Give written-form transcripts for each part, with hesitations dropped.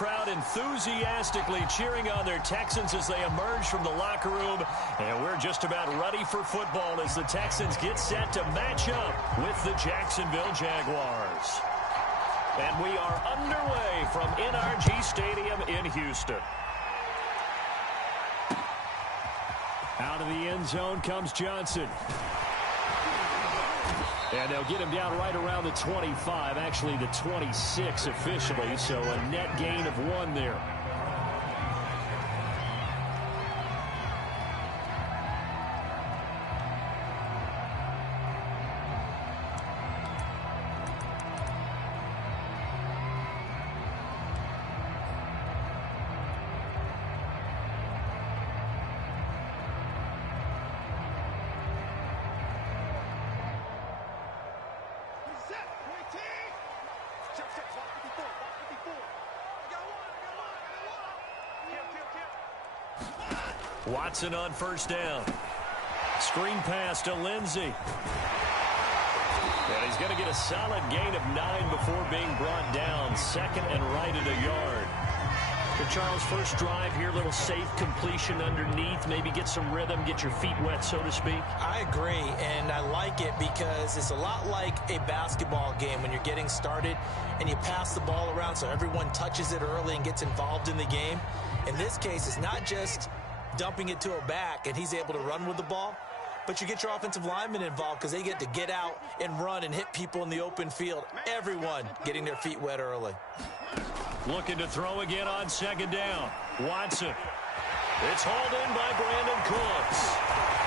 crowd enthusiastically cheering on their Texans as they emerge from the locker room. And we're just about ready for football as the Texans get set to match up with the Jacksonville Jaguars. And we are underway from NRG Stadium in Houston. Out of the end zone comes Johnson. And they'll get him down right around the 25, actually the 26 officially, so a net gain of 1 there. Watson on first down. Screen pass to Lindsey. And he's going to get a solid gain of 9 before being brought down. Second and right at a yard. For Charles, first drive here, little safe completion underneath. Maybe get some rhythm, get your feet wet, so to speak. I agree, and I like it because it's a lot like a basketball game when you're getting started and you pass the ball around so everyone touches it early and gets involved in the game. In this case, it's not just dumping it to a back and he's able to run with the ball, but you get your offensive linemen involved because they get to get out and run and hit people in the open field. Everyone getting their feet wet early. Looking to throw again on second down. Watson. It's hauled in by Brandon Cooks.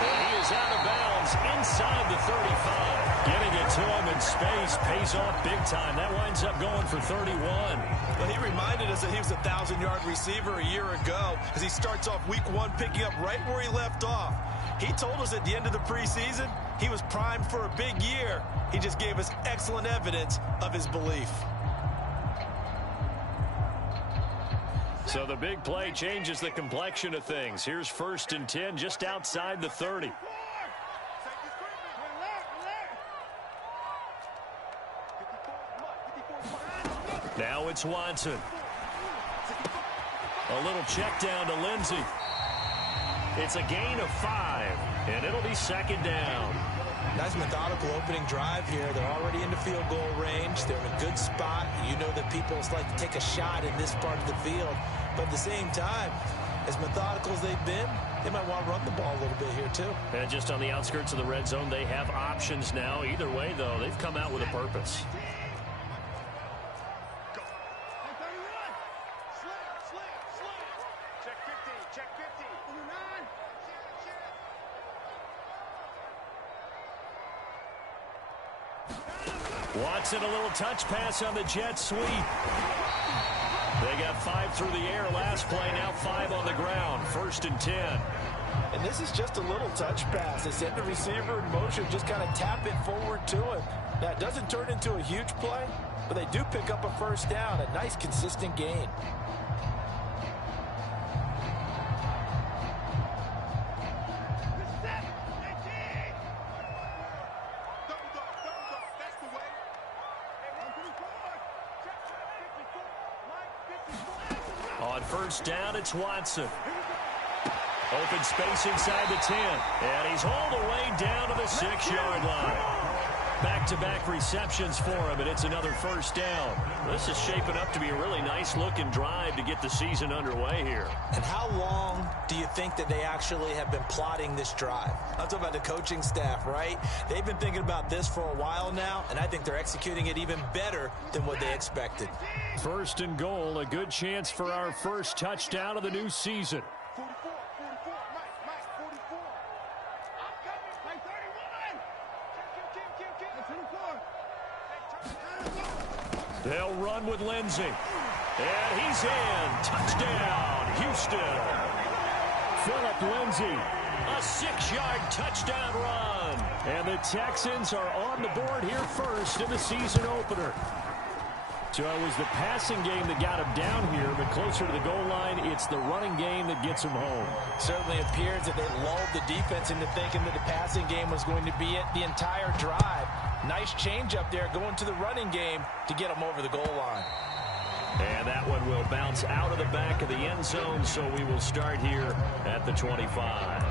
And he is out of bounds inside the 35. Getting it to him in space pays off big time. That winds up going for 31. Well, he reminded us that he was a 1,000-yard receiver a year ago as he starts off week 1 picking up right where he left off. He told us at the end of the preseason he was primed for a big year. He just gave us excellent evidence of his belief. So the big play changes the complexion of things. Here's first and 10 just outside the 30. Now it's Watson. A little check down to Lindsey. It's a gain of 5, and it'll be second down. Nice methodical opening drive here. They're already in the field goal range. They're in a good spot. You know that people like to take a shot in this part of the field. But at the same time, as methodical as they've been, they might want to run the ball a little bit here too. And just on the outskirts of the red zone, they have options now. Either way, though, they've come out with a purpose. Watson, a little touch pass on the jet sweep. They got 5 through the air last play, now 5 on the ground. First and 10. And this is just a little touch pass. They send the receiver in motion, just kind of tap it forward to him. Now, it doesn't turn into a huge play, but they do pick up a first down, a nice, consistent gain. On first down, it's Watson. Open space inside the 10. And he's hauled away down to the 6-yard line. Back-to-back receptions for him, and it's another first down. This is shaping up to be a really nice-looking drive to get the season underway here. And how long do you think that they actually have been plotting this drive? I'm talking about the coaching staff, right? They've been thinking about this for a while now, and I think they're executing it even better than what they expected. First and goal, a good chance for our first touchdown of the new season. They'll run with Lindsey. And he's in. Touchdown, Houston. Phillip Lindsey, a 6-yard touchdown run. And the Texans are on the board here first in the season opener. So it was the passing game that got him down here, but closer to the goal line, it's the running game that gets him home. Certainly appears that they lulled the defense into thinking that the passing game was going to be it the entire drive. Nice change up there going to the running game to get him over the goal line. And that one will bounce out of the back of the end zone, so we will start here at the 25.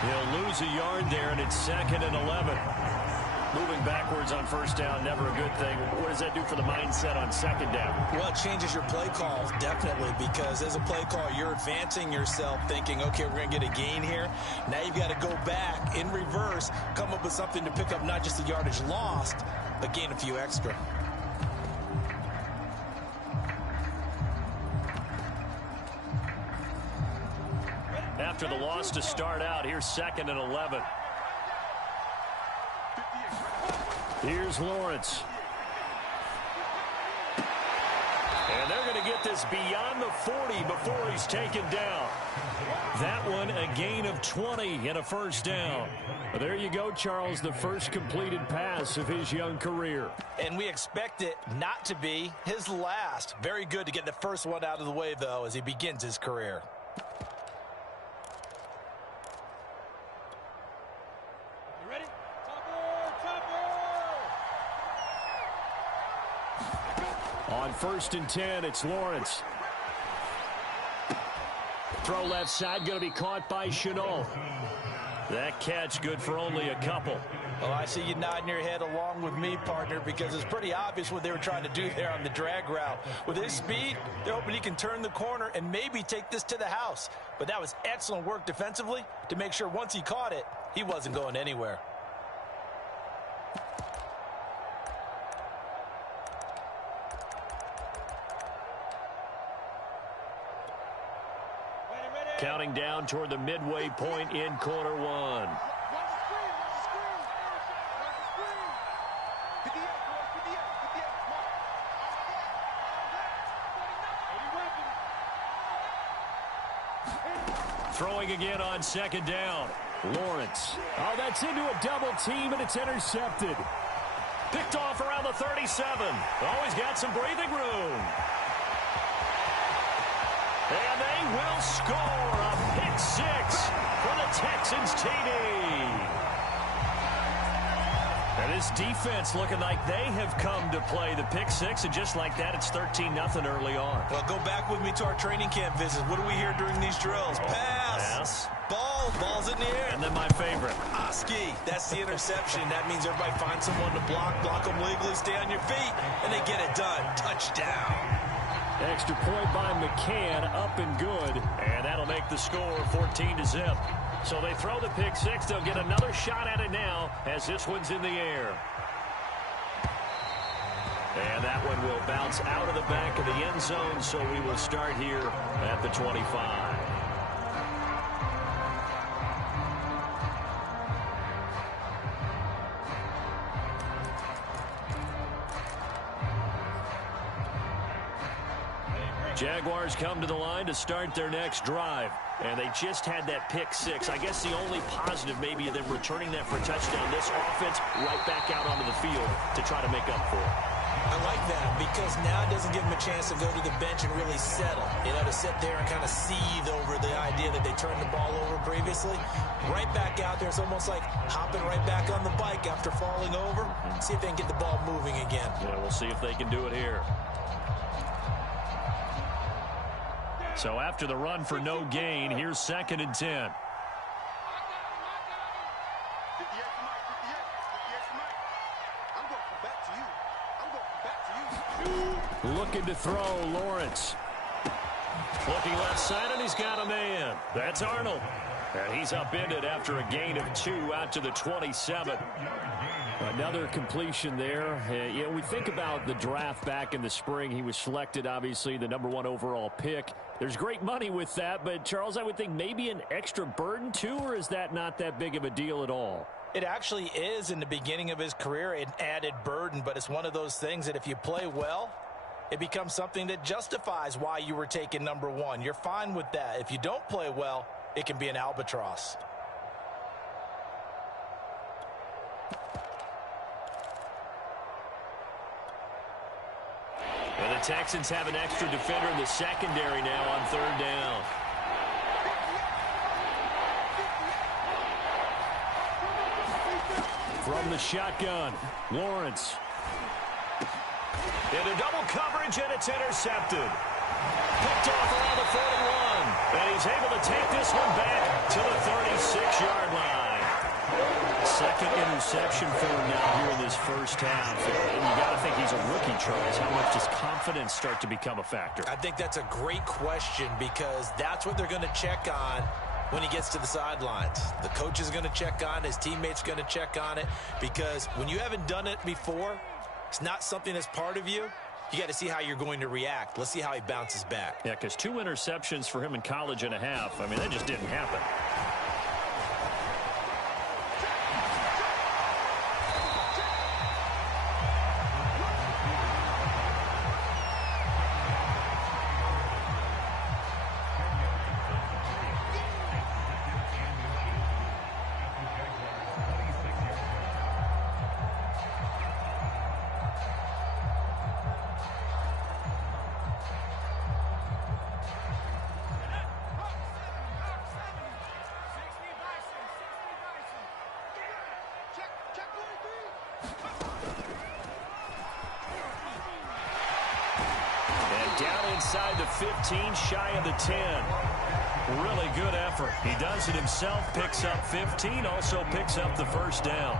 He'll lose a yard there, and it's 2nd and 11. Moving backwards on first down, never a good thing. What does that do for the mindset on second down? Well, it changes your play call, definitely, because as a play call, you're advancing yourself thinking, okay, we're going to get a gain here. Now you've got to go back in reverse, come up with something to pick up not just the yardage lost, but gain a few extra. After the loss to start out, here's 2nd and 11. Here's Lawrence. And they're going to get this beyond the 40 before he's taken down. That one a gain of 20 and a first down. Well, there you go, Charles, the first completed pass of his young career. And we expect it not to be his last. Very good to get the first one out of the way, though, as he begins his career. On 1st and 10, it's Lawrence. Throw left side, going to be caught by Chenault. That catch good for only a couple. Oh, I see you nodding your head along with me, partner, because it's pretty obvious what they were trying to do there on the drag route. With his speed, they're hoping he can turn the corner and maybe take this to the house. But that was excellent work defensively to make sure once he caught it, he wasn't going anywhere. Counting down toward the midway point in quarter one. Throwing again on 2nd down. Lawrence. Oh, that's into a double team, and it's intercepted. Picked off around the 37. Always got some breathing room. And they will score a pick six for the Texans TD. And this defense looking like they have come to play the pick six, and just like that, it's 13-0 early on. Well, go back with me to our training camp visits. What do we hear during these drills? Pass. Ball. Ball's in the air. And then my favorite. Oski. That's the interception. That means everybody finds someone to block them legally, stay on your feet, and they get it done. Touchdown. Extra point by McCann, up and good. And that'll make the score 14-0. So they throw the pick six. They'll get another shot at it now as this one's in the air. And that one will bounce out of the back of the end zone, so we will start here at the 25. Jaguars come to the line to start their next drive. And they just had that pick six. I guess the only positive maybe of them returning that for a touchdown. This offense right back out onto the field to try to make up for it. I like that because now it doesn't give them a chance to go to the bench and really settle. You know, to sit there and kind of seethe over the idea that they turned the ball over previously. Right back out there. It's almost like hopping right back on the bike after falling over. See if they can get the ball moving again. Yeah, we'll see if they can do it here. So after the run for no gain, here's 2nd and 10. Looking to throw, Lawrence. Looking left side, and he's got a man. That's Arnold. And he's upended after a gain of 2 out to the 27. Another completion there. You know, we think about the draft back in the spring. He was selected, obviously, the #1 overall pick. There's great money with that, but, Charles, I would think maybe an extra burden, too, or is that not that big of a deal at all? It actually is, in the beginning of his career, an added burden, but it's one of those things that if you play well, it becomes something that justifies why you were taken number one. You're fine with that. If you don't play well, it can be an albatross. And the Texans have an extra defender in the secondary now on third down. From the shotgun, Lawrence. Into double coverage, and it's intercepted. Picked off around the 41. And he's able to take this one back to the 36-yard line. Second interception for him now here in this first half. And you got to think he's a rookie, Charles. How much does confidence start to become a factor? I think that's a great question because that's what they're going to check on when he gets to the sidelines. The coach is going to check on it. His teammates are going to check on it because when you haven't done it before, it's not something that's part of you. You got to see how you're going to react. Let's see how he bounces back. Yeah, because 2 interceptions for him in college and a half. I mean, that just didn't happen. Inside the 15, shy of the 10. Really good effort. He does it himself, picks up 15, also picks up the first down.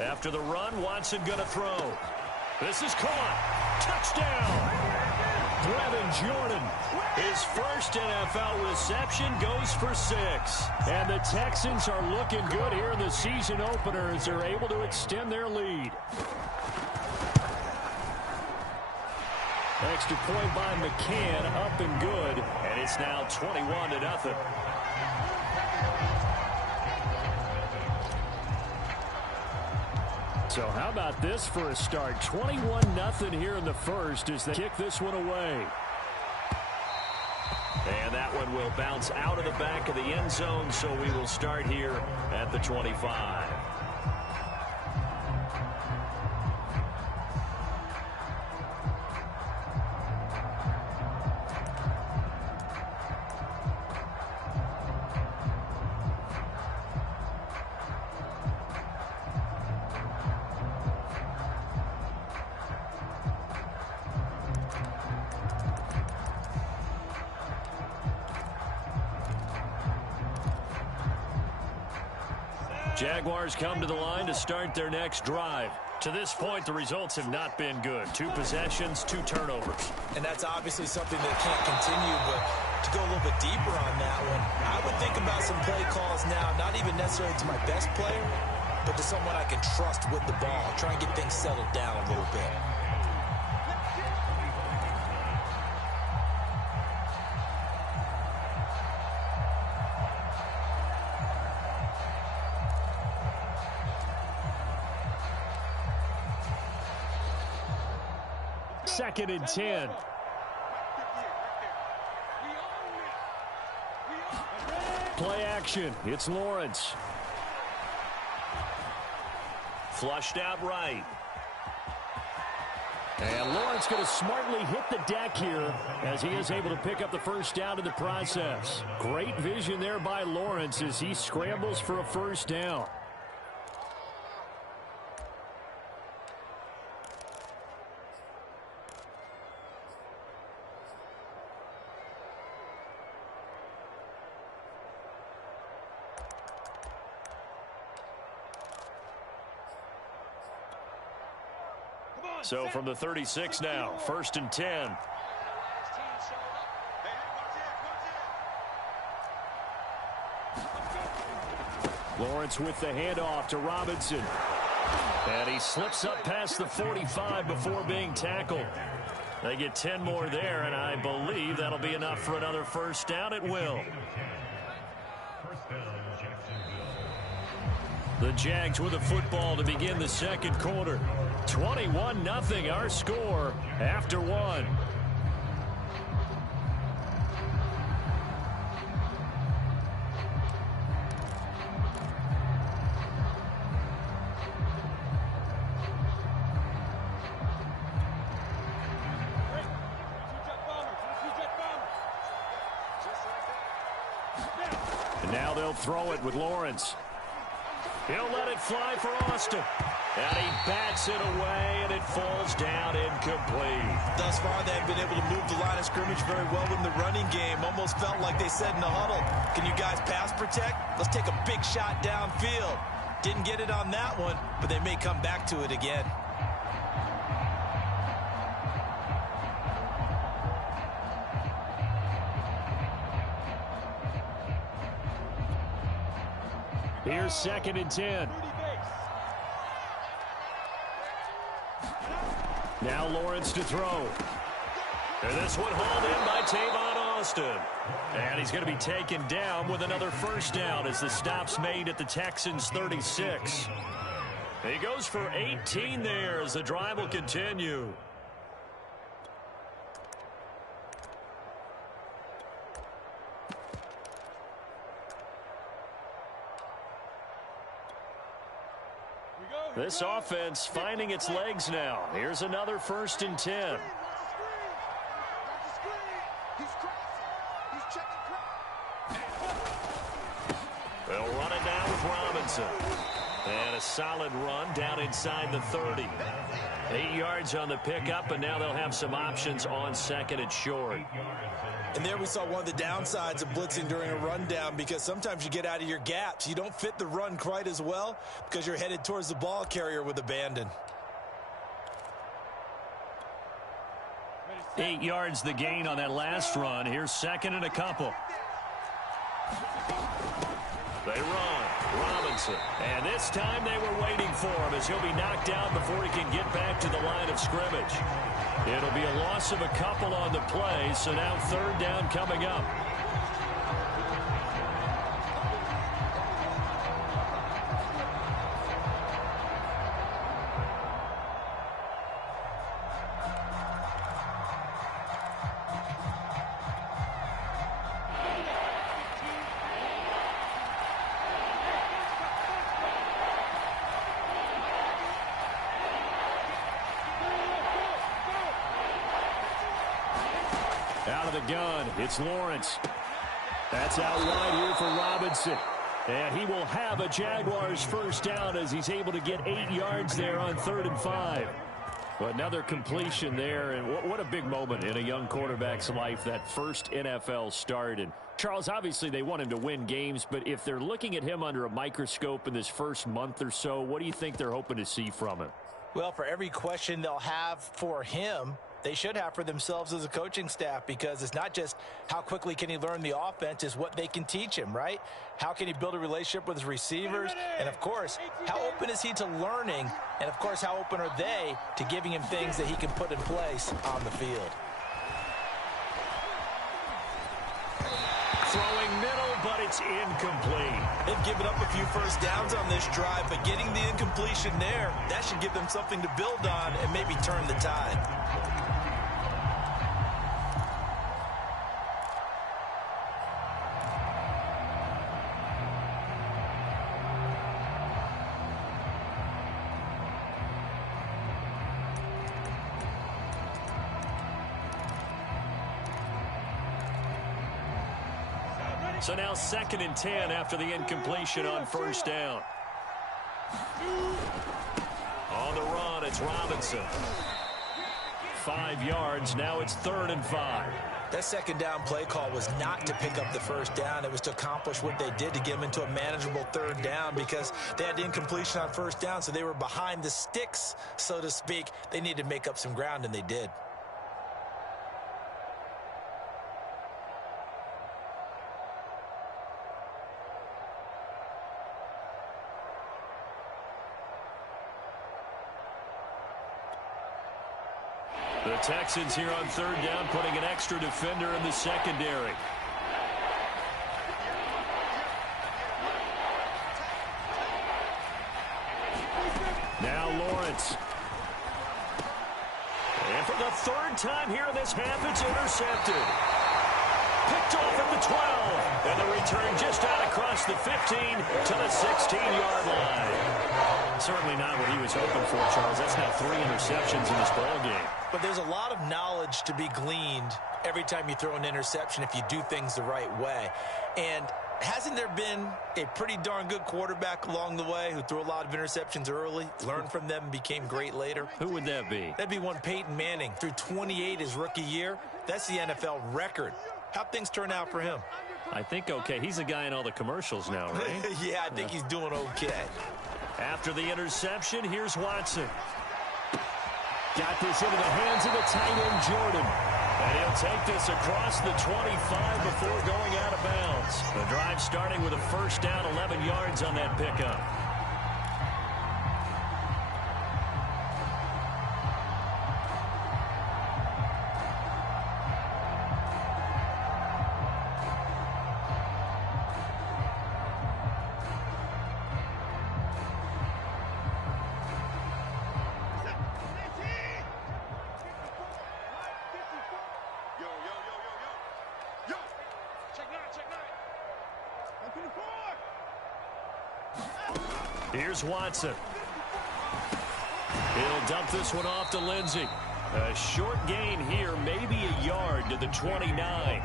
After the run, Watson going to throw. This is caught. Touchdown. Brevin Jordan. His first NFL reception goes for 6. And the Texans are looking good here in the season opener as they're able to extend their lead. Extra point by McCann, up and good. And it's now 21-0. So how about this for a start? 21-0 here in the first as they kick this one away. And that one will bounce out of the back of the end zone, so we will start here at the 25. Jaguars come to the line to start their next drive. To this point, the results have not been good. 2 possessions, 2 turnovers. And that's obviously something that can't continue, but to go a little bit deeper on that one, I would think about some play calls now, not even necessarily to my best player, but to someone I can trust with the ball. Try and get things settled down a little bit. Second and 10. Play action. It's Lawrence. Flushed out right. And Lawrence going to smartly hit the deck here as he is able to pick up the first down in the process. Great vision there by Lawrence as he scrambles for a first down. So from the 36 now, 1st and 10. Lawrence with the handoff to Robinson. And he slips up past the 45 before being tackled. They get 10 more there, and I believe that'll be enough for another first down. It will. The Jags with the football to begin the second quarter. 21-0 our score after one. And now they'll throw it with Lawrence. He'll let it fly for Austin. And he bats it away, and it falls down incomplete. Thus far, they've been able to move the line of scrimmage very well in the running game. Almost felt like they said in the huddle, can you guys pass protect? Let's take a big shot downfield. Didn't get it on that one, but they may come back to it again. Here's 2nd and 10. Now Lawrence to throw. And this one hauled in by Tavon Austin. And he's going to be taken down with another first down as the stop's made at the Texans' 36. He goes for 18 there as the drive will continue. This offense finding its legs now. Here's another 1st and 10. They'll run it down with Robinson. And a solid run down inside the 30. 8 yards on the pickup, and now they'll have some options on 2nd and short. And there we saw one of the downsides of blitzing during a rundown, because sometimes you get out of your gaps. You don't fit the run quite as well because you're headed towards the ball carrier with abandon. 8 yards the gain on that last run. Here's 2nd and a couple. They run. Robinson. And this time they were waiting for him as he'll be knocked down before he can get back to the line of scrimmage. It'll be a loss of a couple on the play, so now 3rd down coming up. Out of the gun, it's Lawrence. That's out wide here for Robinson. And he will have a Jaguars first down as he's able to get 8 yards there on 3rd and 5. Another completion there, and what a big moment in a young quarterback's life, that first NFL start. And Charles, obviously they want him to win games, but if they're looking at him under a microscope in this first month or so, what do you think they're hoping to see from him? Well, for every question they'll have for him, they should have for themselves as a coaching staff, because it's not just how quickly can he learn the offense, it's what they can teach him, right? How can he build a relationship with his receivers? And, of course, how open is he to learning? And, of course, how open are they to giving him things that he can put in place on the field? Throwing middle, but it's incomplete. They've given up a few first downs on this drive, but getting the incompletion there, that should give them something to build on and maybe turn the tide. So now 2nd and 10 after the incompletion on first down. On the run, it's Robinson. 5 yards, now it's 3rd and 5. That second down play call was not to pick up the first down. It was to accomplish what they did to get them into a manageable third down because they had incompletion on first down, so they were behind the sticks, so to speak. They needed to make up some ground, and they did. The Texans here on third down, putting an extra defender in the secondary. Now Lawrence. And for the third time here in this half, it's intercepted. Picked off at the 12. And the return just out across the 15 to the 16-yard line. Certainly not what he was hoping for, Charles. That's now 3 interceptions in this ball game. But there's a lot of knowledge to be gleaned every time you throw an interception if you do things the right way. And hasn't there been a pretty darn good quarterback along the way who threw a lot of interceptions early, learned from them, and became great later? Who would that be? That'd be one Peyton Manning. Threw 28 his rookie year. That's the NFL record. How'd things turn out for him? I think okay. He's a guy in all the commercials now, right? Yeah, I think he's doing okay. After the interception, here's Watson. Got this into the hands of the tight end, Jordan. And he'll take this across the 25 before going out of bounds. The drive starting with a first down, 11 yards on that pickup. Here's Watson. He'll dump this one off to Lindsey. A short gain here, maybe a yard to the 29.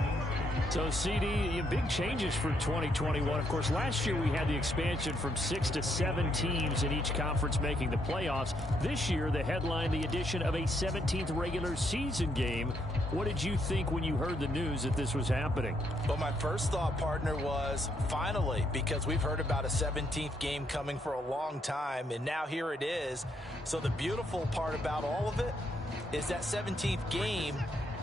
So, CD, big changes for 2021. Of course, last year we had the expansion from 6 to 7 teams in each conference making the playoffs. This year, the headline, the addition of a 17th regular season game. What did you think when you heard the news that this was happening? Well, my first thought, partner, was finally, because we've heard about a 17th game coming for a long time, and now here it is. So the beautiful part about all of it is that 17th game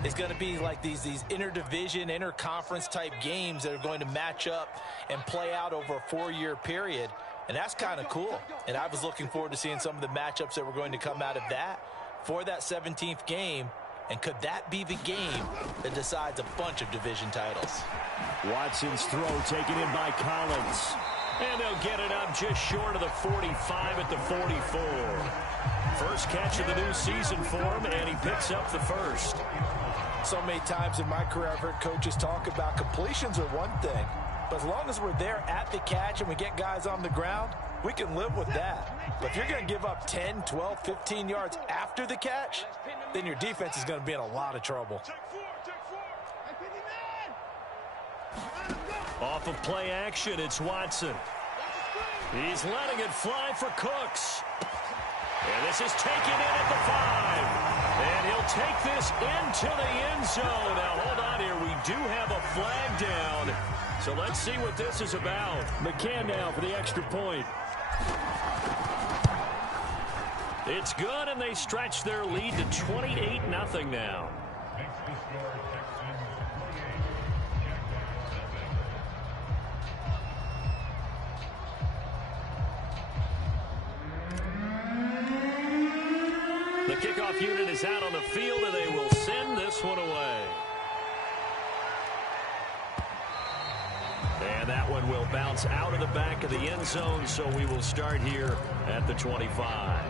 is going to be like these interdivision, interconference type games that are going to match up and play out over a 4-year period. And that's kind of cool. And I was looking forward to seeing some of the matchups that were going to come out of that for that 17th game. And could that be the game that decides a bunch of division titles? Watson's throw taken in by Collins. And they'll get it up just short of the 45 at the 44. First catch of the new season for him, and he picks up the first. So many times in my career I've heard coaches talk about completions are one thing, but as long as we're there at the catch and we get guys on the ground, we can live with that. But if you're going to give up 10, 12, 15 yards after the catch, then your defense is going to be in a lot of trouble. Off of play action, it's Watson. He's letting it fly for Cooks. And this is taken in at the 5. And he'll take this into the end zone. Now, hold on here. We do have a flag down. So let's see what this is about. McCann now for the extra point. It's good, and they stretch their lead to 28-0 now. The kickoff unit is out on the field, and they will send this one away. And that one will bounce out of the back of the end zone, so we will start here at the 25.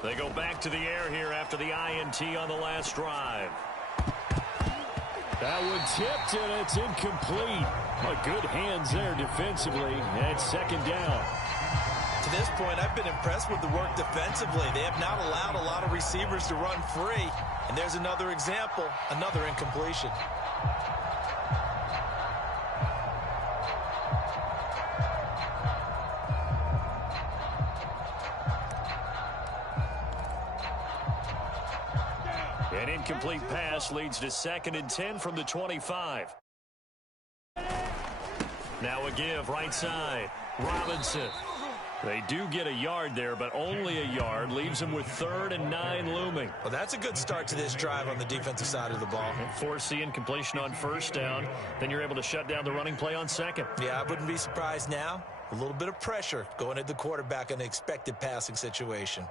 They go back to the air here after the INT on the last drive. That one tipped, and it's incomplete. Good hands there defensively. And second down. To this point, I've been impressed with the work defensively. They have not allowed a lot of receivers to run free. And there's another example, another incompletion. An incomplete pass leads to 2nd and 10 from the 25. Now a give right side. Robinson. They do get a yard there, but only a yard. Leaves them with 3rd and 9 looming. Well, that's a good start to this drive on the defensive side of the ball. And force the incompletion on 1st down. Then you're able to shut down the running play on 2nd. Yeah, I wouldn't be surprised now. A little bit of pressure going at the quarterback in an expected passing situation.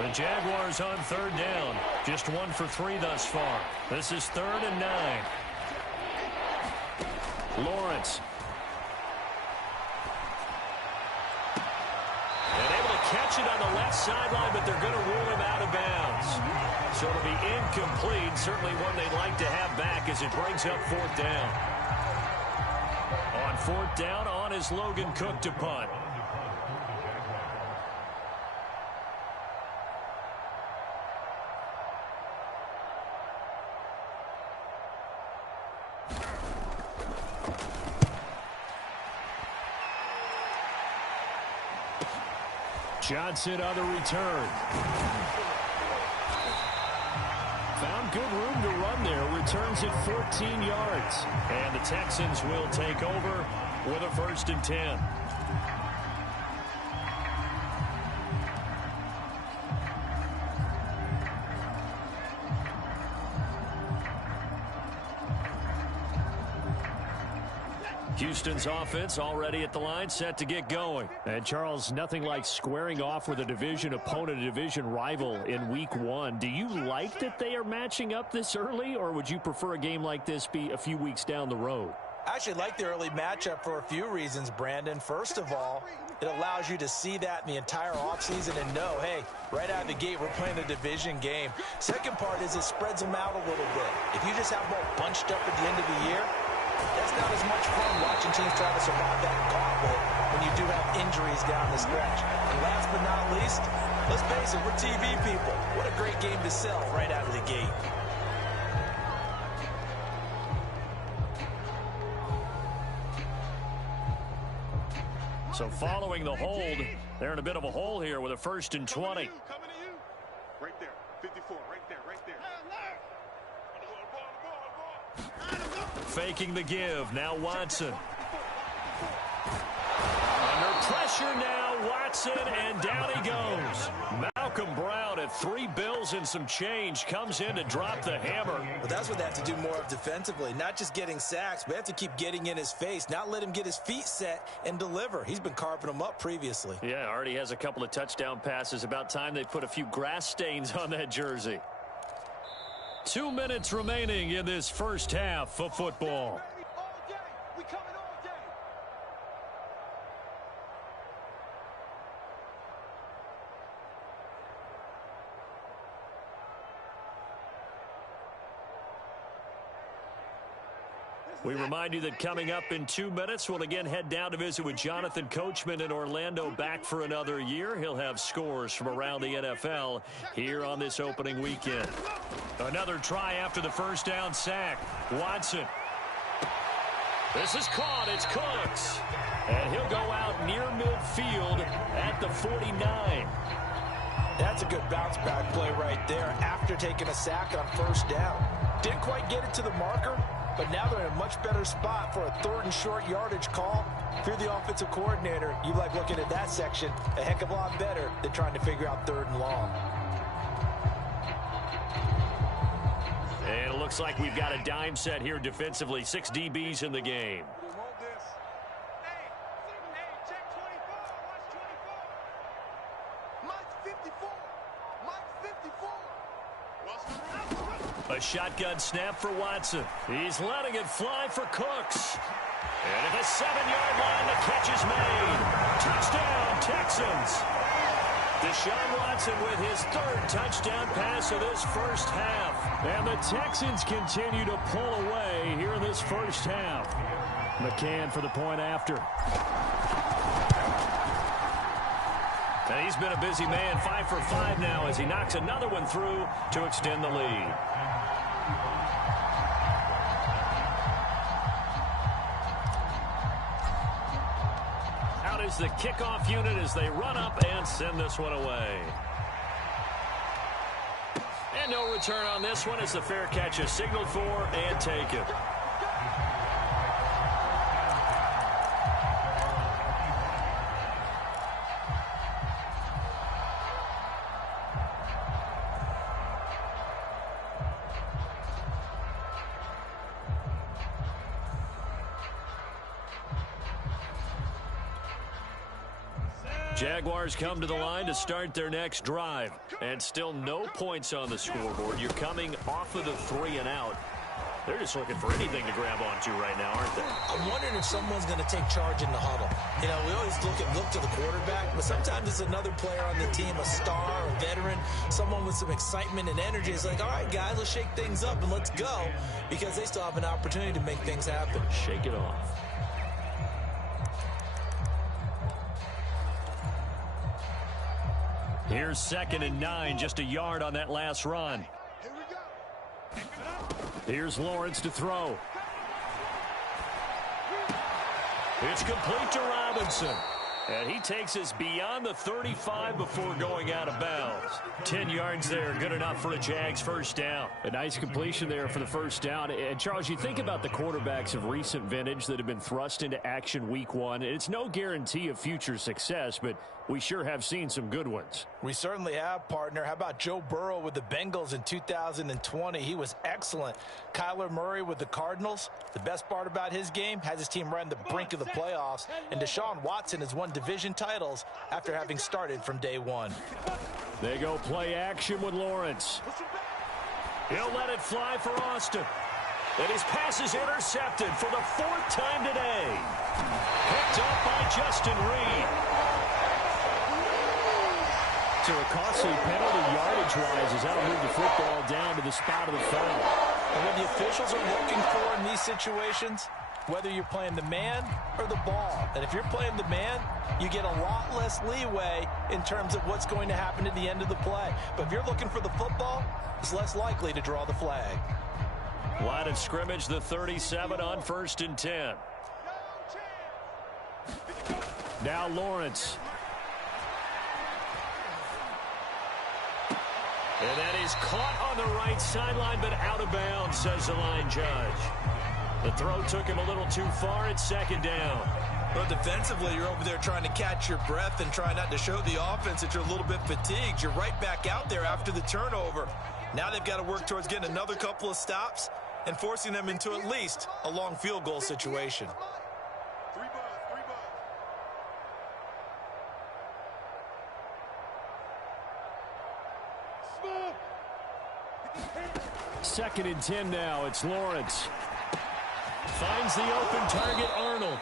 The Jaguars on 3rd down. Just 1 for 3 thus far. This is 3rd and 9. Lawrence. And able to catch it on the left sideline, but they're going to rule him out of bounds. So it'll be incomplete. Certainly one they'd like to have back as it brings up 4th down. On 4th down, on is Logan Cook to punt. Johnson on the return. Found good room to run there. Returns it 14 yards. And the Texans will take over with a 1st and 10. Houston's offense already at the line, set to get going. And Charles, nothing like squaring off with a division opponent, a division rival in week 1. Do you like that they are matching up this early, or would you prefer a game like this be a few weeks down the road? I actually like the early matchup for a few reasons, Brandon. First of all, it allows you to see that in the entire offseason and know, hey, right out of the gate, we're playing a division game. Second part is it spreads them out a little bit. If you just have them all bunched up at the end of the year, that's not as much fun watching teams try to survive that gauntlet when you do have injuries down the stretch. And last but not least, let's face it, we're TV people. What a great game to sell right out of the gate. So following the hold, they're in a bit of a hole here with a 1st and 20. Coming to you. Right there, 54, right there, right there. Faking the give. Now Watson. Under pressure now, Watson, and down he goes. Malcolm Brown at 3 bills and some change comes in to drop the hammer. But that's what they have to do more of defensively, not just getting sacks, but have to keep getting in his face, not let him get his feet set and deliver. He's been carving them up previously. Yeah, already has a couple of touchdown passes. About time they put a few grass stains on that jersey. 2 minutes remaining in this first half of football. We remind you that coming up in 2 minutes, we'll again head down to visit with Jonathan Coachman in Orlando, back for another year. He'll have scores from around the NFL here on this opening weekend. Another try after the first down sack. Watson. This is caught. It's Cooks. And he'll go out near midfield at the 49. That's a good bounce back play right there after taking a sack on first down. Didn't quite get it to the marker, but now they're in a much better spot for a 3rd and short yardage call. If you're the offensive coordinator, you like looking at that section a heck of a lot better than trying to figure out 3rd and long. And it looks like we've got a dime set here defensively. 6 DBs in the game. A shotgun snap for Watson. He's letting it fly for Cooks. And at the 7-yard line, the catch is made. Touchdown, Texans. Deshaun Watson with his third touchdown pass of this first half. And the Texans continue to pull away here in this first half. McCann for the point after. And he's been a busy man, 5 for 5 now as he knocks another one through to extend the lead. Out is the kickoff unit as they run up and send this one away. And no return on this one as the fair catch is signaled for and taken. Jaguars come to the line to start their next drive. And still no points on the scoreboard. You're coming off of the 3 and out. They're just looking for anything to grab onto right now, aren't they? I'm wondering if someone's going to take charge in the huddle. You know, we always look to the quarterback, but sometimes it's another player on the team, a star, a veteran, someone with some excitement and energy. It's like, all right, guys, let's shake things up and let's go, because they still have an opportunity to make things happen. Shake it off. Here's 2nd and 9, just a yard on that last run. Here's Lawrence to throw. It's complete to Robinson. And he takes us beyond the 35 before going out of bounds. 10 yards there, good enough for a Jags first down. A nice completion there for the first down. And, Charles, you think about the quarterbacks of recent vintage that have been thrust into action week 1. It's no guarantee of future success, but we sure have seen some good ones. We certainly have, partner. How about Joe Burrow with the Bengals in 2020? He was excellent. Kyler Murray with the Cardinals. The best part about his game, has his team right on the brink of the playoffs. And Deshaun Watson has won division titles after having started from day 1. They go play action with Lawrence. He'll let it fly for Austin. And his pass is intercepted for the 4th time today. Picked up by Justin Reed. So a costly penalty yardage-wise as that'll move the football down to the spot of the foul. And what the officials are looking for in these situations, whether you're playing the man or the ball. And if you're playing the man, you get a lot less leeway in terms of what's going to happen at the end of the play. But if you're looking for the football, it's less likely to draw the flag. Line of scrimmage, the 37 on 1st and 10. Now Lawrence. And that is caught on the right sideline, but out of bounds, says the line judge. The throw took him a little too far. It's 2nd down. Well, defensively, you're over there trying to catch your breath and try not to show the offense that you're a little bit fatigued. You're right back out there after the turnover. Now they've got to work towards getting another couple of stops and forcing them into at least a long field goal situation. 3 balls. 2nd and 10 now. It's Lawrence. Finds the open target, Arnold.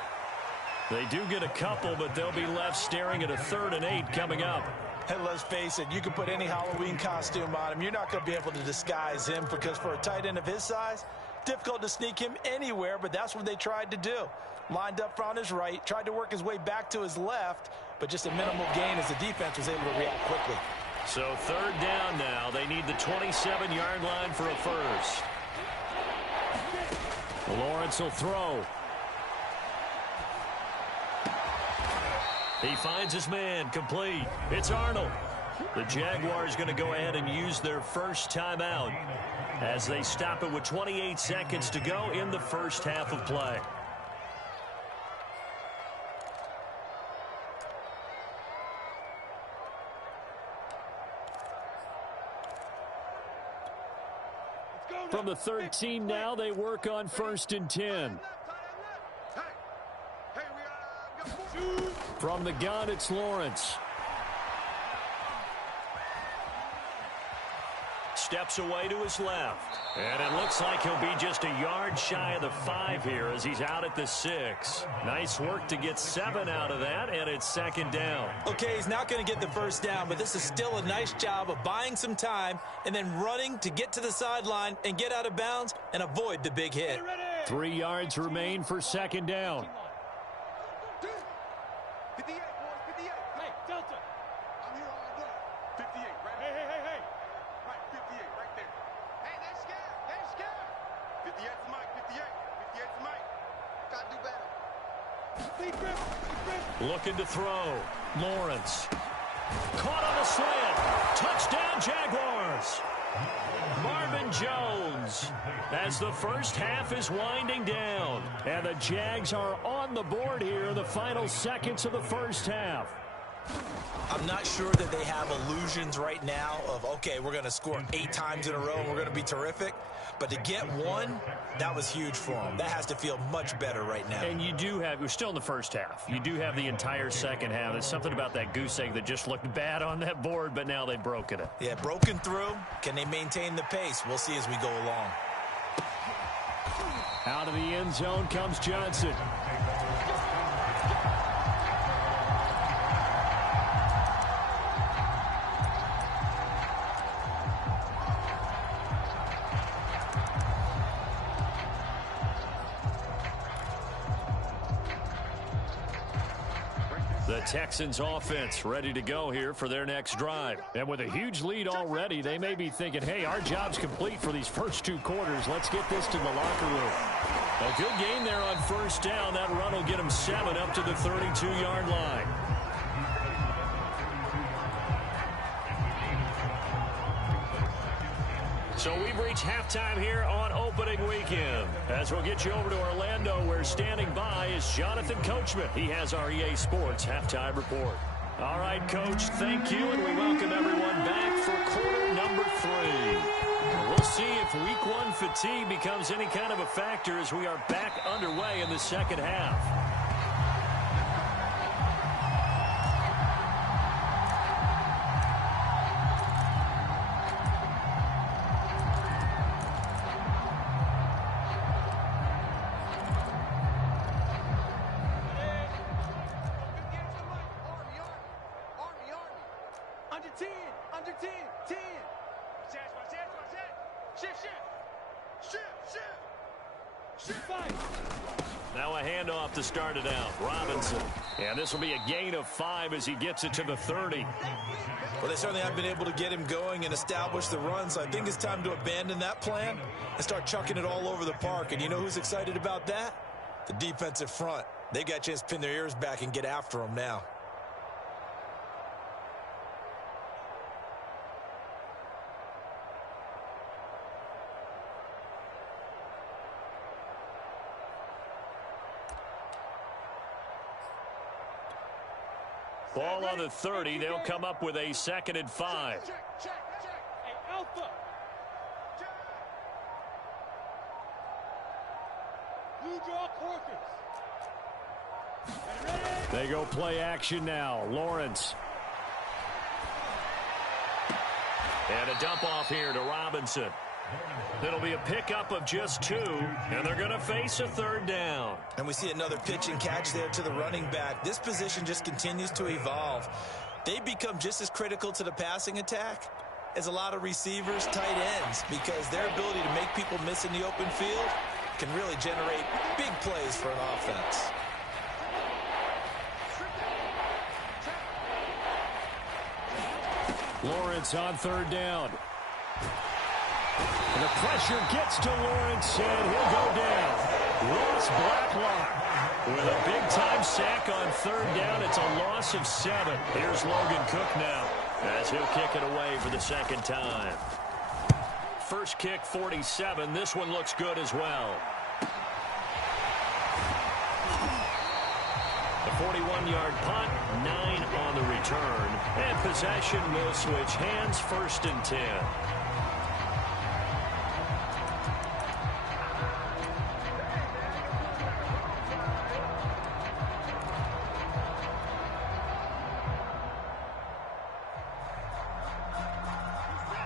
They do get a couple, but they'll be left staring at a 3rd and 8 coming up. And let's face it, you can put any Halloween costume on him. You're not going to be able to disguise him, because for a tight end of his size, difficult to sneak him anywhere, but that's what they tried to do. Lined up on his right, tried to work his way back to his left, but just a minimal gain as the defense was able to react quickly. So 3rd down now. They need the 27-yard line for a first. Lawrence will throw. He finds his man, complete. It's Arnold. The Jaguars going to go ahead and use their first timeout as they stop it with 28 seconds to go in the first half of play. From the 13 now, they work on 1st and 10. From the gun, it's Lawrence. steps away to his left. And it looks like he'll be just a yard shy of the 5 here as he's out at the 6. Nice work to get 7 out of that, and it's second down. Okay, he's not going to get the first down, but this is still a nice job of buying some time and then running to get to the sideline and get out of bounds and avoid the big hit. 3 yards remain for second down. 58, boys, 58. Hey, Delta. I'm here all day. 58, right? Hey. Right, 58, right there. Hey, they're scared. They're scared. 58's Mike, 58. 58's Mike. Gotta do better. Deep grip. Looking to throw. Lawrence. Caught on a slant. Touchdown, Jaguars. Marvin Jones as the first half is winding down. And the Jags are on the board here in the final seconds of the first half. I'm not sure that they have illusions right now of, okay, we're going to score 8 times in a row and we're going to be terrific. But to get 1, that was huge for them. That has to feel much better right now. And you do have, we're still in the first half. You do have the entire second half. There's something about that goose egg that just looked bad on that board, but now they've broken it. Yeah, broken through. Can they maintain the pace? We'll see as we go along. Out of the end zone comes Johnson. The Texans offense ready to go here for their next drive. And with a huge lead already, they may be thinking, hey, our job's complete for these first 2 quarters. Let's get this to the locker room. A good game there on first down. That run will get them 7 up to the 32-yard line. So we've reached halftime here on opening weekend. As we'll get you over to Orlando, where standing by is Jonathan Coachman. He has our EA Sports halftime report. All right, Coach, thank you, and we welcome everyone back for quarter number 3. We'll see if week 1 fatigue becomes any kind of a factor as we are back underway in the second half. Now a handoff to start it out. Robinson. And this will be a gain of 5 as he gets it to the 30. Well, they certainly have been able to get him going and establish the run, so I think it's time to abandon that plan and start chucking it all over the park. And you know who's excited about that? The defensive front. They got a chance to pin their ears back and get after him now. Ball on the 30. They'll come up with a 2nd and 5. Hey, Alpha. Blue draw Corkins. They go play action now. Lawrence. And a dump off here to Robinson. It'll be a pickup of just 2, and they're going to face a 3rd down. And we see another pitch and catch there to the running back. This position just continues to evolve. They become just as critical to the passing attack as a lot of receivers, tight ends, because their ability to make people miss in the open field can really generate big plays for an offense. Lawrence on 3rd down. And the pressure gets to Lawrence, and he'll go down. Ross Blacklock with a big-time sack on 3rd down. It's a loss of 7. Here's Logan Cook now as he'll kick it away for the 2nd time. First kick, 47. This one looks good as well. The 41-yard punt, 9 on the return. And possession will switch hands, 1st and 10.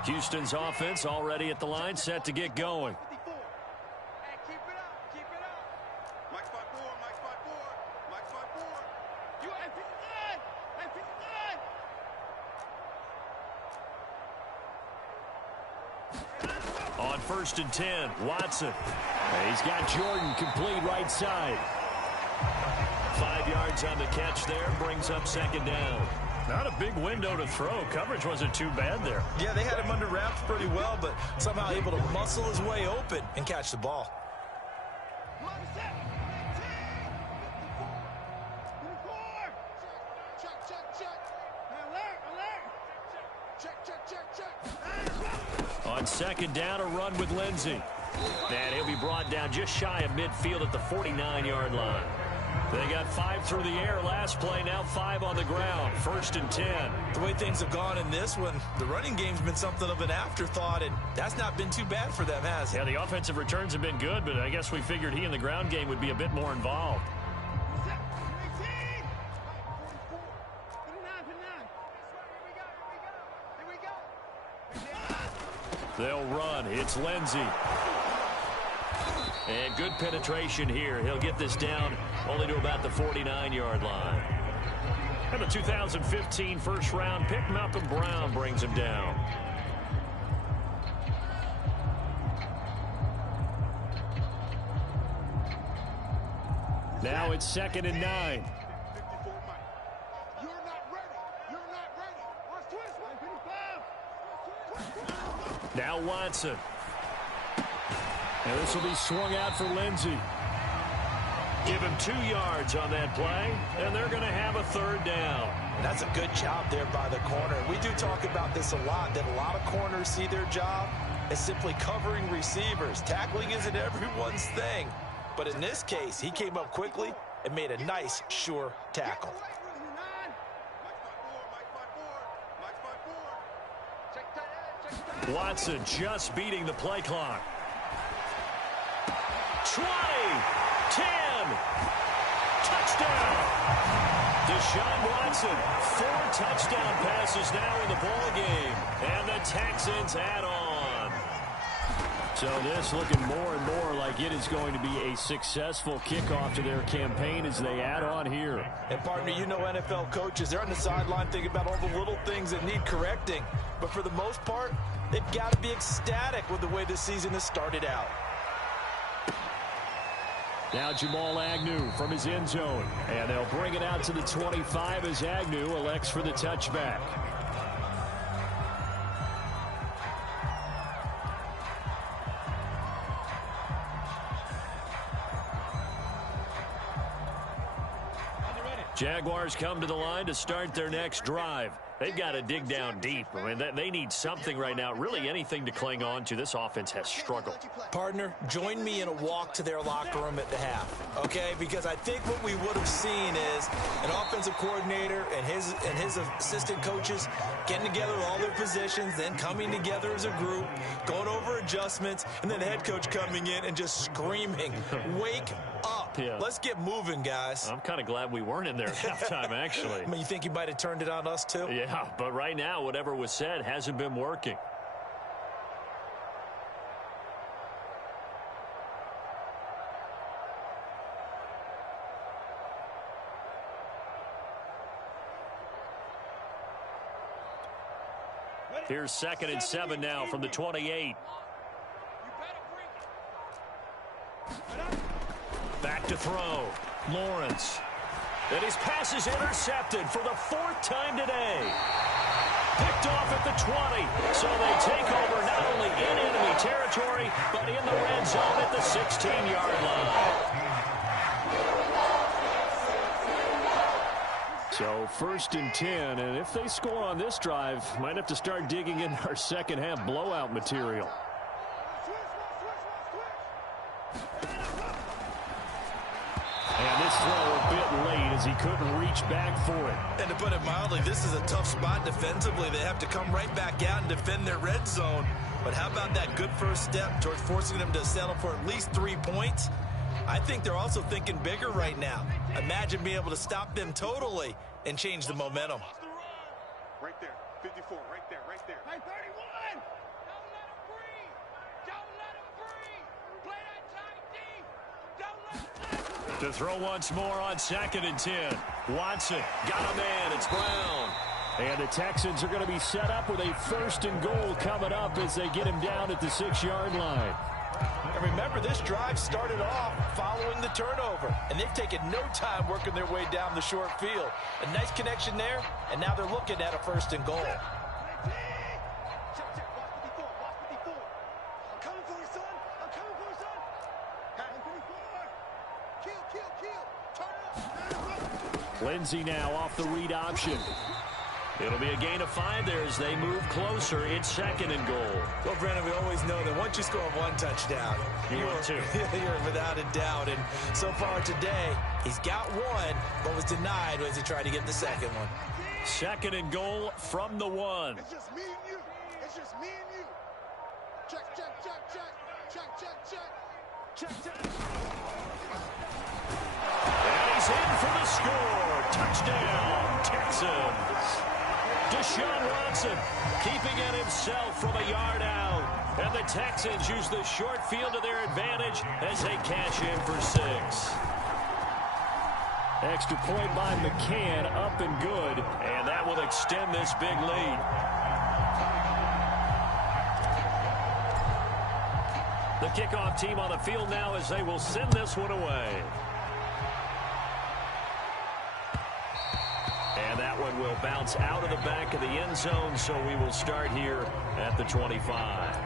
Houston's offense already at the line, set to get going. Hey, keep it up. Keep it up. Mike 5-4. Mike 5-4. Mike 5-4. You at 59. At 59. On 1st and 10, Watson. He's got Jordan complete right side. 5 yards on the catch there, brings up 2nd down. Not a big window to throw. Coverage wasn't too bad there. Yeah, they had him under wraps pretty well, but somehow able to muscle his way open and catch the ball. On 2nd down, a run with Lindsey. And he'll be brought down just shy of midfield at the 49-yard line. They got 5 through the air last play, now 5 on the ground. 1st and 10. The way things have gone in this one, the running game's been something of an afterthought, and that's not been too bad for them, has it? Yeah, the offensive returns have been good, but I guess we figured he in the ground game would be a bit more involved. They'll run. It's Lindsey. And good penetration here. He'll get this down only to about the 49-yard line. And the 2015 first-round pick, Malcolm Brown, brings him down. Now it's 2nd and 9. You're not ready. You're not ready. Watch twist. 155. Now Watson. And this will be swung out for Lindsey. Give him 2 yards on that play, and they're going to have a 3rd down. That's a good job there by the corner. We do talk about this a lot, that a lot of corners see their job as simply covering receivers. Tackling isn't everyone's thing. But in this case, he came up quickly and made a nice, sure tackle. Watson just beating the play clock. 20, 10, touchdown. Deshaun Watson, 4 touchdown passes now in the ball game, and the Texans add on. So this looking more and more like it is going to be a successful kickoff to their campaign as they add on here. And partner, you know NFL coaches, they're on the sideline thinking about all the little things that need correcting. But for the most part, they've got to be ecstatic with the way this season has started out. Now Jamal Agnew from his end zone. And they'll bring it out to the 25 as Agnew elects for the touchback. Jaguars come to the line to start their next drive. They've got to dig down deep. I mean, they need something right now, really anything to cling on to. This offense has struggled. Partner, join me in a walk to their locker room at the half, okay? Because I think what we would have seen is an offensive coordinator and his assistant coaches getting together with all their positions, then coming together as a group, going over adjustments, and then the head coach coming in and just screaming, wake up. Yeah. Let's get moving, guys. I'm kind of glad we weren't in there at halftime, actually. I mean, you think he might have turned it on us, too? Yeah, but right now, whatever was said hasn't been working. Here's 2nd and 7 now from the 28. Back to throw. Lawrence. And his pass is intercepted for the 4th time today. Picked off at the 20. So they take over not only in enemy territory, but in the red zone at the 16-yard line. So 1st and 10, and if they score on this drive, might have to start digging in our second half blowout material. And this throw a bit late as he couldn't reach back for it. And to put it mildly, this is a tough spot defensively. They have to come right back out and defend their red zone. But how about that good first step towards forcing them to settle for at least 3 points? I think they're also thinking bigger right now. Imagine being able to stop them totally and change the momentum. Right there. 54, right there, right there. Hey, 31! Don't let him breathe. Don't let him breathe. Play that tight D. Don't let him. To throw once more on 2nd and 10. Watson got a man. It's Brown. And the Texans are going to be set up with a 1st and goal coming up as they get him down at the 6-yard line. And remember, this drive started off following the turnover, and they've taken no time working their way down the short field. A nice connection there, and now they're looking at a 1st and goal. Check, check. Watch 54. Watch 54. I'm coming for you, son. I'm coming for you, son. Hey, 54. Kill, kill, kill. Turn it up. Lindsey now off the read option. It'll be a gain of 5 there as they move closer. It's 2nd and goal. Well, Brandon, we always know that once you score 1 touchdown, you're without a doubt. And so far today, he's got 1, but was denied as he tried to get the 2nd one. 2nd and goal from the 1. It's just me and you. It's just me and you. Check, check, check, check. Check, check, check. Check, check. And he's in for the score. Touchdown, Texans. Deshaun Watson keeping it himself from a yard out. And the Texans use the short field to their advantage as they cash in for 6. Extra point by McCann, up and good. And that will extend this big lead. The kickoff team on the field now as they will send this one away. And that one will bounce out of the back of the end zone, so we will start here at the 25.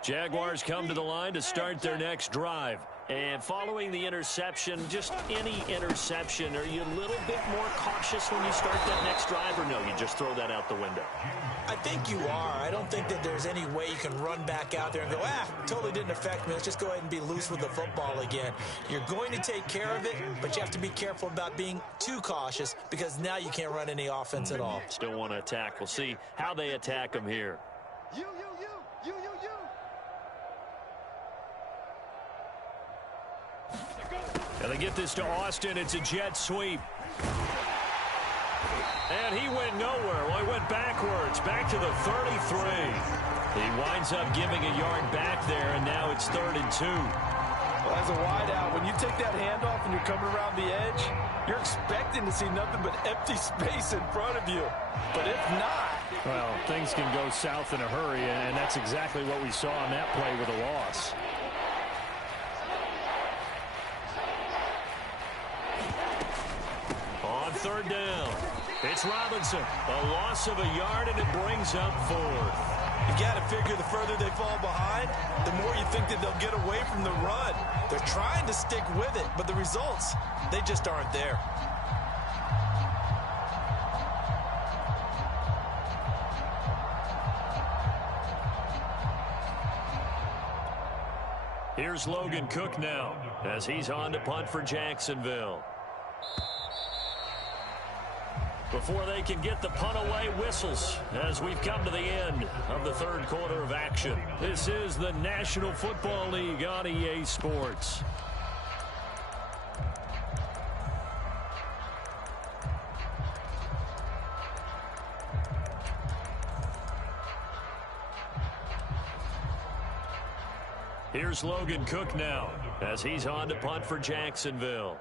Jaguars come to the line to start their next drive. And following the interception, just any interception, are you a little bit more cautious when you start that next drive, or no, you just throw that out the window? I think you are. I don't think that there's any way you can run back out there and go, totally didn't affect me. Let's just go ahead and be loose with the football again. You're going to take care of it, but you have to be careful about being too cautious because now you can't run any offense at all. Still want to attack. We'll see how they attack them here. You. And they get this to Austin. It's a jet sweep. And he went nowhere. Well, he went backwards, back to the 33. He winds up giving a yard back there, and now it's 3rd and 2. Well, as a wideout, when you take that handoff and you're coming around the edge, you're expecting to see nothing but empty space in front of you. But if not... Well, things can go south in a hurry, and that's exactly what we saw on that play with a loss. On 3rd down, it's Robinson. A loss of a yard, and it brings up 4th. You got to figure the further they fall behind, the more you think that they'll get away from the run. They're trying to stick with it, but the results, they just aren't there. Here's Logan Cook now as he's on to punt for Jacksonville. Before they can get the punt away, whistles as we've come to the end of the 3rd quarter of action. This is the National Football League on EA Sports. Here's Logan Cook now as he's on to punt for Jacksonville.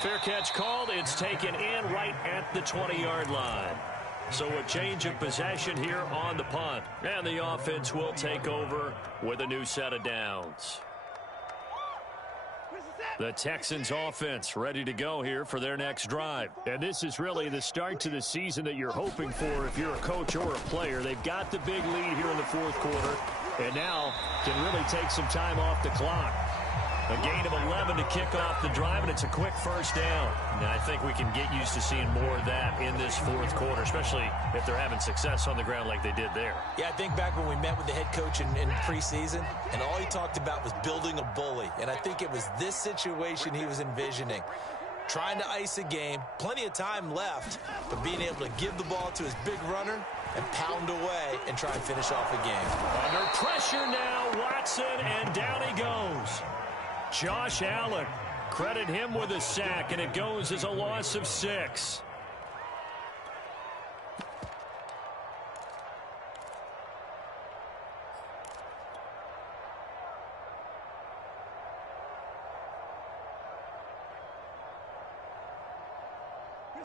Fair catch called. It's taken in right at the 20-yard line. So a change of possession here on the punt. And the offense will take over with a new set of downs. The Texans offense ready to go here for their next drive. And this is really the start to the season that you're hoping for if you're a coach or a player. They've got the big lead here in the 4th quarter and now can really take some time off the clock. A gain of 11 to kick off the drive, and it's a quick first down. Now, I think we can get used to seeing more of that in this fourth quarter, especially if they're having success on the ground like they did there. Yeah, I think back when we met with the head coach in preseason, and all he talked about was building a bully. And I think it was this situation he was envisioning. Trying to ice a game, plenty of time left, but being able to give the ball to his big runner and pound away and try and finish off a game. Under pressure now, Watson, and down he goes. Josh Allen, credit him with a sack, and it goes as a loss of 6.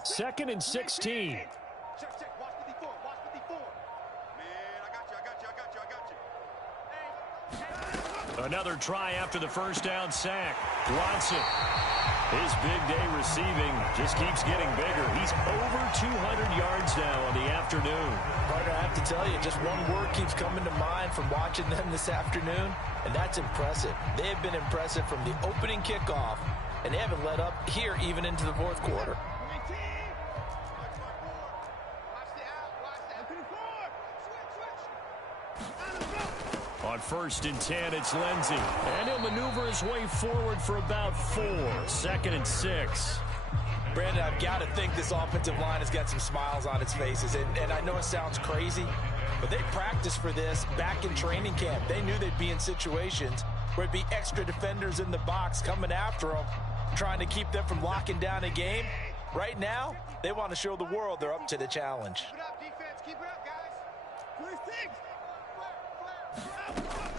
Second and 16. Check. Watch 54. Watch 54. Man, I got you. Another try after the first down sack. Watson, his big day receiving just keeps getting bigger. He's over 200 yards now on the afternoon. Partner, I have to tell you, just one word keeps coming to mind from watching them this afternoon, and that's impressive. They have been impressive from the opening kickoff, and they haven't let up here even into the fourth quarter. On first and 10, it's Lindsey. And he'll maneuver his way forward for about 4. Second and 6. Brandon, I've got to think this offensive line has got some smiles on its faces. And I know it sounds crazy, but they practiced for this back in training camp. They knew they'd be in situations where it'd be extra defenders in the box coming after them, trying to keep them from locking down a game. Right now, they want to show the world they're up to the challenge. Keep it up, defense. Keep it up, guys. 26.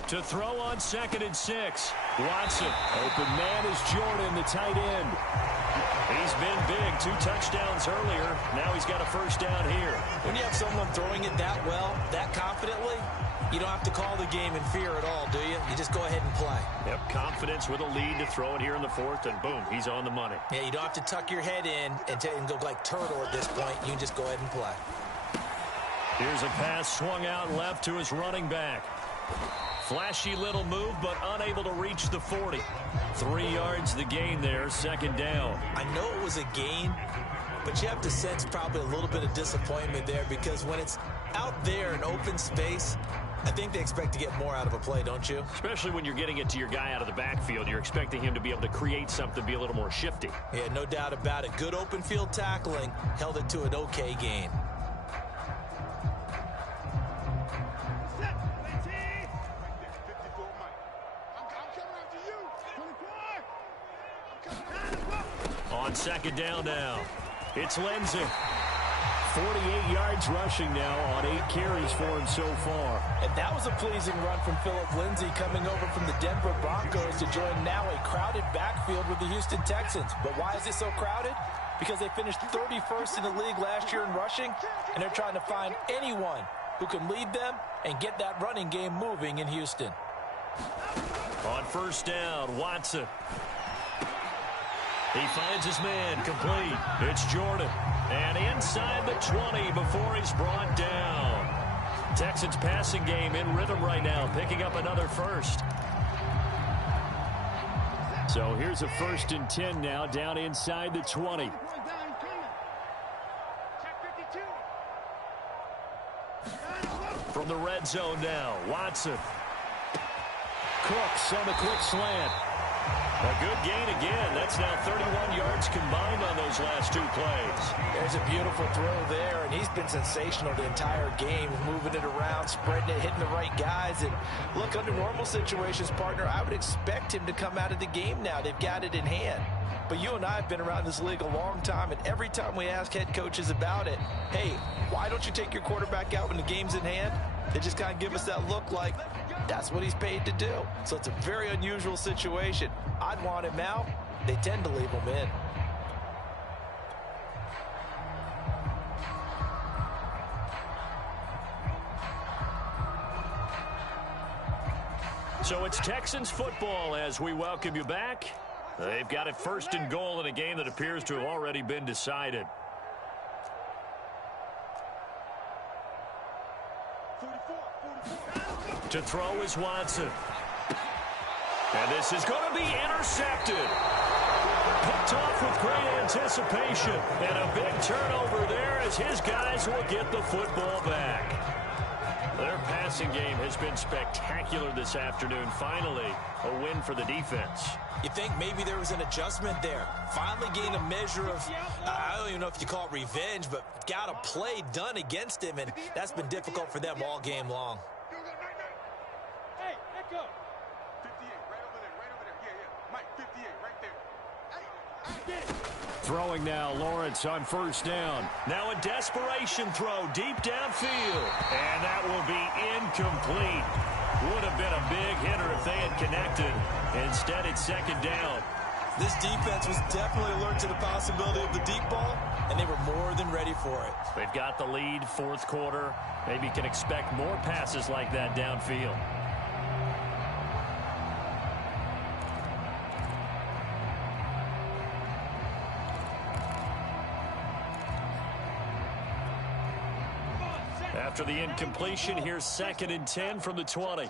To throw on second and 6. Watson. Open man is Jordan, the tight end. He's been big. 2 touchdowns earlier. Now he's got a first down here. When you have someone throwing it that well, that confidently, you don't have to call the game in fear at all, do you? You just go ahead and play. Yep, confidence with a lead to throw it here in the fourth, and boom, he's on the money. Yeah, you don't have to tuck your head in and go like turtle at this point. You can just go ahead and play. Here's a pass swung out left to his running back. Flashy little move, but unable to reach the 40. 3 yards the gain there, second down. I know it was a gain, but you have to sense probably a little bit of disappointment there because when it's out there in open space, I think they expect to get more out of a play, don't you? Especially when you're getting it to your guy out of the backfield. You're expecting him to be able to create something, be a little more shifty. Yeah, no doubt about it. Good open field tackling held it to an okay gain. On second down now, it's Lindsey. 48 yards rushing now on 8 carries for him so far. And that was a pleasing run from Phillip Lindsay coming over from the Denver Broncos to join now a crowded backfield with the Houston Texans. But why is it so crowded? Because they finished 31st in the league last year in rushing, and they're trying to find anyone who can lead them and get that running game moving in Houston. On first down, Watson. He finds his man, complete. It's Jordan. And inside the 20 before he's brought down. Texans passing game in rhythm right now, picking up another first. So here's a first and 10 now, down inside the 20. From the red zone now, Watson. Cooks on the quick slant. A good gain again. That's now 31 yards combined on those last 2 plays. There's a beautiful throw there, and he's been sensational the entire game, moving it around, spreading it, hitting the right guys. And look, under normal situations, partner, I would expect him to come out of the game now. They've got it in hand. But you and I have been around this league a long time, and every time we ask head coaches about it, hey, why don't you take your quarterback out when the game's in hand? They just kind of give us that look like that's what he's paid to do. So it's a very unusual situation. I'd want him out. They tend to leave him in. So it's Texans football as we welcome you back. They've got it first and goal in a game that appears to have already been decided. 44. To throw is Watson. And this is going to be intercepted. Picked off with great anticipation. And a big turnover there as his guys will get the football back. Their passing game has been spectacular this afternoon. Finally, a win for the defense. You think maybe there was an adjustment there. Finally gained a measure of, I don't even know if you call it revenge, but got a play done against him, and that's been difficult for them all game long. Hey, Echo. 58, right over there. Yeah. Mike, 58, right there. Hey. Throwing now, Lawrence on first down. Now a desperation throw deep downfield. And that will be incomplete. Would have been a big hitter if they had connected. Instead, it's second down. This defense was definitely alert to the possibility of the deep ball, and they were more than ready for it. They've got the lead, fourth quarter. Maybe can expect more passes like that downfield. After the incompletion, here's 2nd and 10 from the 20.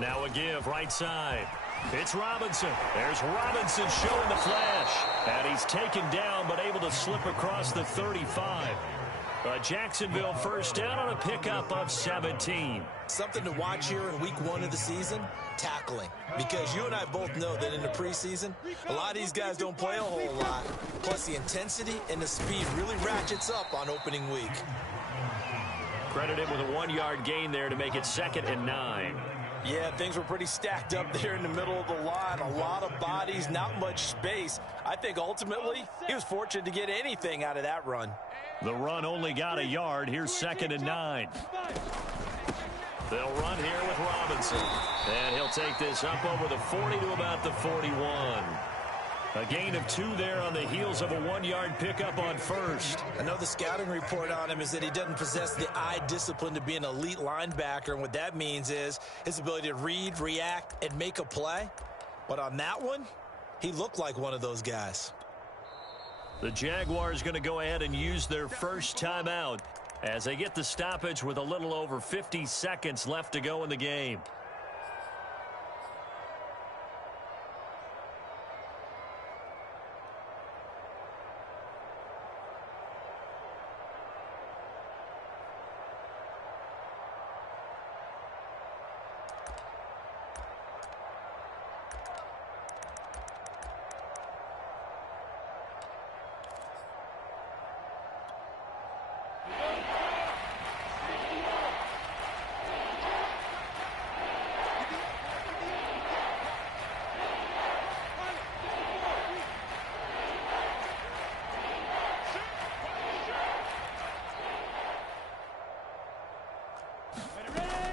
Now a give, right side. It's Robinson. There's Robinson showing the flash. And he's taken down, but able to slip across the 35. Jacksonville first down on a pickup of 17. Something to watch here in week 1 of the season, tackling. Because you and I both know that in the preseason, a lot of these guys don't play a whole lot. Plus the intensity and the speed really ratchets up on opening week. Credit him with a 1-yard gain there to make it 2nd and 9. Yeah, things were pretty stacked up there in the middle of the line. A lot of bodies, not much space. I think ultimately he was fortunate to get anything out of that run. The run only got a yard. Here's 2nd and 9. They'll run here with Robinson. And he'll take this up over the 40 to about the 41. A gain of 2 there on the heels of a 1-yard pickup on first. I know the scouting report on him is that he doesn't possess the eye discipline to be an elite linebacker. And what that means is his ability to read, react, and make a play. But on that one, he looked like one of those guys. The Jaguars going to go ahead and use their first timeout as they get the stoppage with a little over 50 seconds left to go in the game.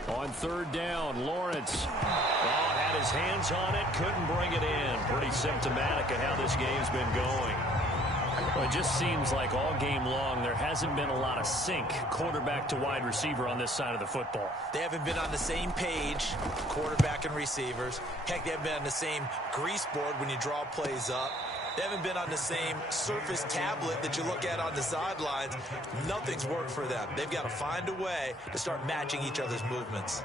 On third down, Lawrence had his hands on it, couldn't bring it in. Pretty symptomatic of how this game's been going. Well, it just seems like all game long there hasn't been a lot of sync quarterback to wide receiver on this side of the football. They haven't been on the same page, quarterback and receivers. Heck, they haven't been on the same grease board when you draw plays up. They haven't been on the same surface tablet that you look at on the sidelines. Nothing's worked for them. They've got to find a way to start matching each other's movements.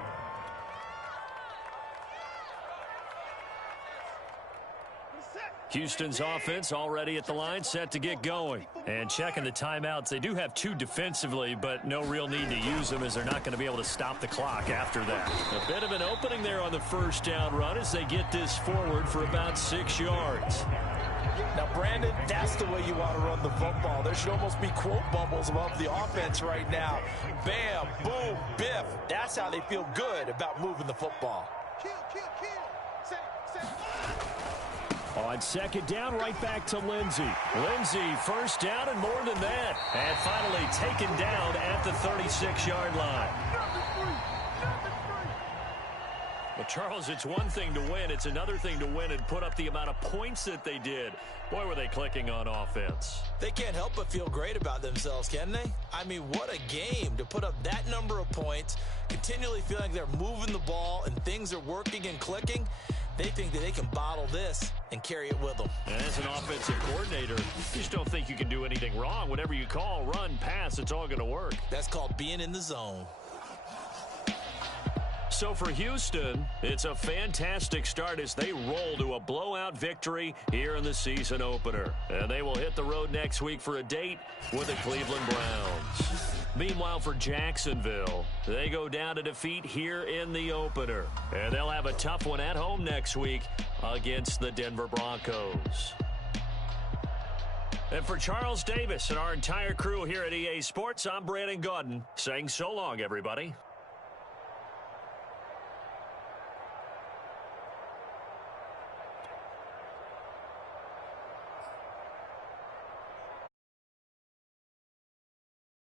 Houston's offense already at the line, set to get going. And checking the timeouts. They do have 2 defensively, but no real need to use them as they're not going to be able to stop the clock after that. A bit of an opening there on the first down run as they get this forward for about 6 yards. Now, Brandon, that's the way you want to run the football. There should almost be quote bubbles above the offense right now. Bam, boom, biff. That's how they feel good about moving the football. Kill. Say. On second down, right back to Lindsey. Lindsey, first down and more than that. And finally taken down at the 36-yard line. Well, Charles, it's one thing to win. It's another thing to win and put up the amount of points that they did. Boy, were they clicking on offense. They can't help but feel great about themselves, can they? I mean, what a game to put up that number of points, continually feeling like they're moving the ball and things are working and clicking. They think that they can bottle this and carry it with them. And as an offensive coordinator, you just don't think you can do anything wrong. Whatever you call, run, pass, it's all going to work. That's called being in the zone. So for Houston, it's a fantastic start as they roll to a blowout victory here in the season opener. And they will hit the road next week for a date with the Cleveland Browns. Meanwhile, for Jacksonville, they go down to defeat here in the opener. And they'll have a tough one at home next week against the Denver Broncos. And for Charles Davis and our entire crew here at EA Sports, I'm Brandon Gaudin saying so long, everybody.